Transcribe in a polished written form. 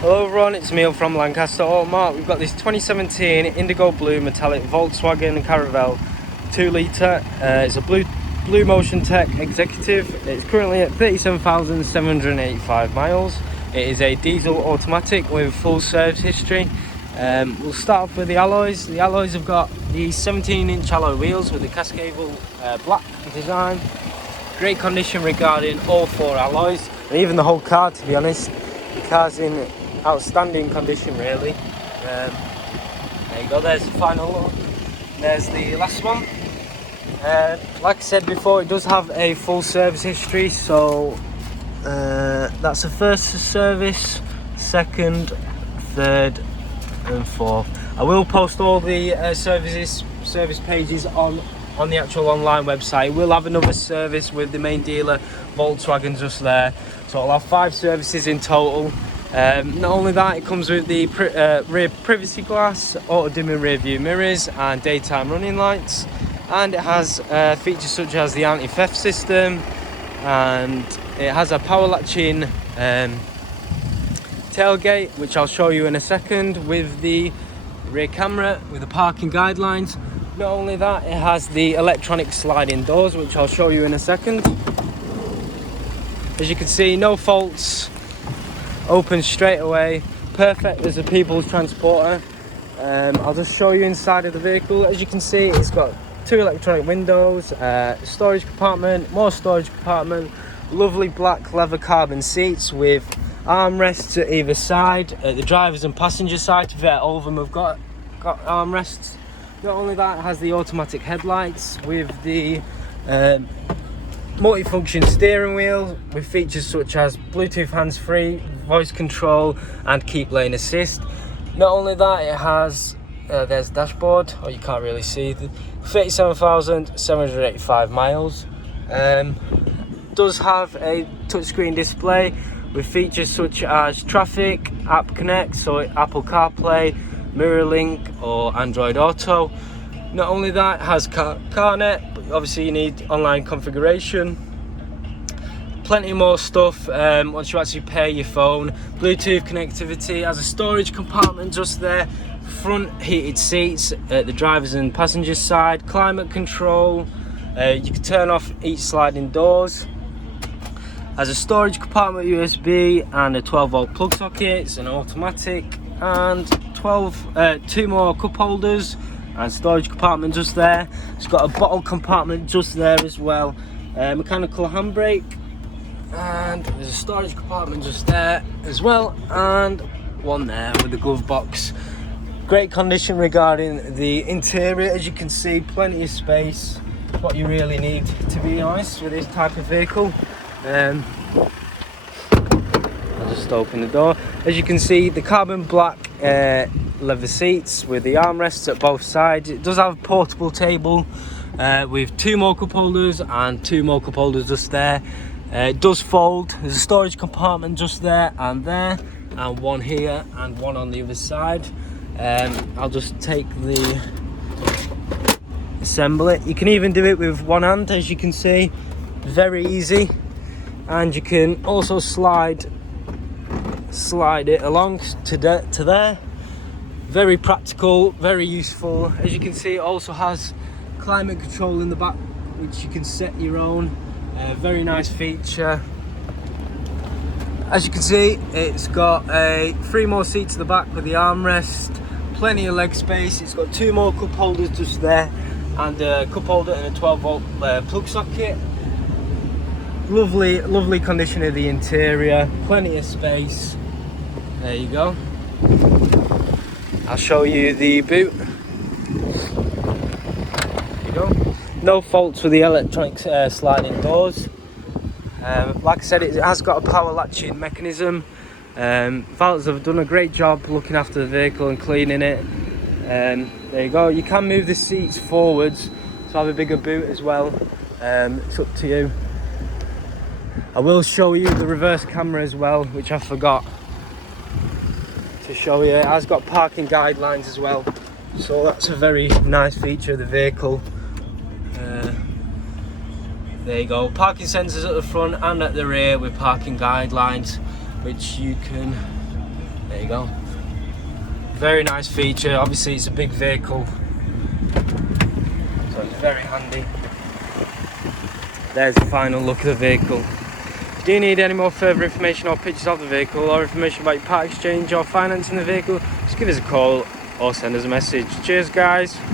Hello everyone, it's Neil from Lancaster Automart. We've got this 2017 indigo blue metallic Volkswagen Caravelle 2 litre. It's a BlueMotion Tech Executive. It's currently at 37,785 miles. It is a diesel automatic with full service history. We'll start off with the alloys. The alloys have got the 17-inch alloy wheels with the Cascable black design. Great condition regarding all 4 alloys, and even the whole car, to be honest. The car's in outstanding condition, really. There you go, there's the final look. There's the last one. Like I said before, it does have a full service history, so that's the first service, second, third and fourth. I will post all the service pages on the actual online website. We'll have another service with the main dealer Volkswagen just there, so I'll have 5 services in total. Not only that, it comes with the rear privacy glass, auto dimming rear view mirrors and daytime running lights, and it has features such as the anti-theft system, and it has a power latching tailgate, which I'll show you in a second, with the rear camera with the parking guidelines. Not only that, it has the electronic sliding doors, which I'll show you in a second. As you can see, no faults, open straight away, perfect as a people's transporter. I'll just show you inside of the vehicle. As you can see, it's got 2 electronic windows, storage compartment, more storage compartment, lovely black leather carbon seats with armrests at either side. At the driver's and passenger side, all of them have got armrests. Not only that, it has the automatic headlights with the multifunction steering wheel with features such as Bluetooth hands-free, voice control and keep lane assist. Not only that, it has there's the dashboard, or you can't really see, 37,785 miles. Does have a touchscreen display with features such as traffic, app connect, so Apple CarPlay, MirrorLink or Android Auto. Not only that, it has CarNet, but obviously you need online configuration. Plenty more stuff once you actually pair your phone. Bluetooth connectivity, has a storage compartment just there, front heated seats at the driver's and passenger side, climate control, you can turn off each sliding doors. Has a storage compartment USB and a 12-volt plug socket. It's an automatic, and 2 more cup holders and storage compartment just there. It's got a bottle compartment just there as well, mechanical handbrake, and there's a storage compartment just there as well, and one there with the glove box. Great condition regarding the interior. As you can see, plenty of space, what you really need, to be honest, with this type of vehicle. I'll just open the door. As you can see, the carbon black leather seats with the armrests at both sides. It does have a portable table with 2 more cup holders and 2 more cup holders just there. It does fold. There's a storage compartment just there, and one here and one on the other side. I'll just assemble it. You can even do it with one hand, as you can see, very easy. And you can also slide it along to there. Very practical, very useful. As you can see, it also has climate control in the back, which you can set your own. Very nice feature. As you can see, it's got 3 more seats at the back with the armrest, plenty of leg space. It's got 2 more cup holders just there, and a cup holder and a 12-volt plug socket. Lovely condition of the interior, plenty of space. There you go. I'll show you the boot. There you go. No faults with the electronic sliding doors. Like I said, it has got a power latching mechanism. Valves have done a great job looking after the vehicle and cleaning it. There you go. You can move the seats forwards to have a bigger boot as well. It's up to you. I will show you the reverse camera as well, which I forgot to show you. It has got parking guidelines as well, so that's a very nice feature of the vehicle. There you go, parking sensors at the front and at the rear with parking guidelines, which you can There you go. Very nice feature. Obviously it's a big vehicle, so it's very handy. There's the final look of the vehicle. If you do need any more further information or pictures of the vehicle, or information about your part exchange or financing the vehicle, just give us a call or send us a message. Cheers guys.